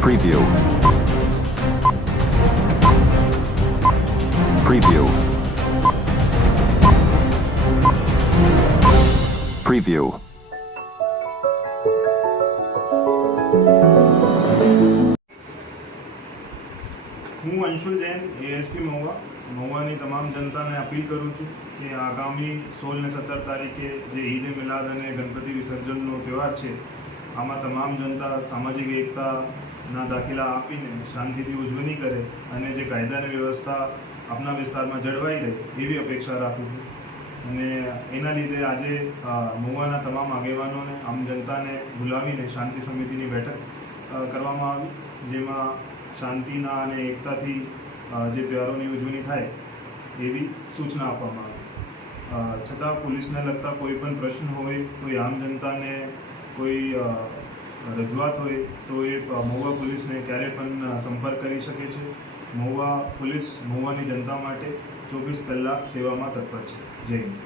Preview. Preview. Preview. હું Anshul Jain ASP Mahuva મહુવાની તમામ જનતાને અપીલ કરું છું કે આગામી સોળ ને સત્તર તારીખે જે ઈદ મિલાદ અને ગણપતિ વિસર્જનનો તહેવાર છે આમાં તમામ જનતા સામાજિક એકતાના દાખલા આપીને શાંતિથી ઉજવણી કરે અને જે કાયદાની વ્યવસ્થા આપણા વિસ્તારમાં જળવાઈ રહે એવી અપેક્ષા રાખું છું. અને એના લીધે આજે મહુવાના તમામ આગેવાનોને, આમ જનતાને બોલાવીને શાંતિ સમિતિની બેઠક કરવામાં આવી, જેમાં શાંતિના અને એકતાથી જે તહેવારોની ઉજવણી થાય એવી સૂચના આપવામાં આવી. છતાં પોલીસને લગતા કોઈ પણ પ્રશ્ન હોય, કોઈ આમ જનતાને કોઈ રજૂઆત હોય તો એ મહુવા પોલીસને ક્યારે પણ સંપર્ક કરી શકે છે. મહુવા પોલીસ, મહુવાની જનતા માટે ચોવીસ કલાક સેવામાં તત્પર છે. જય હિન્દ.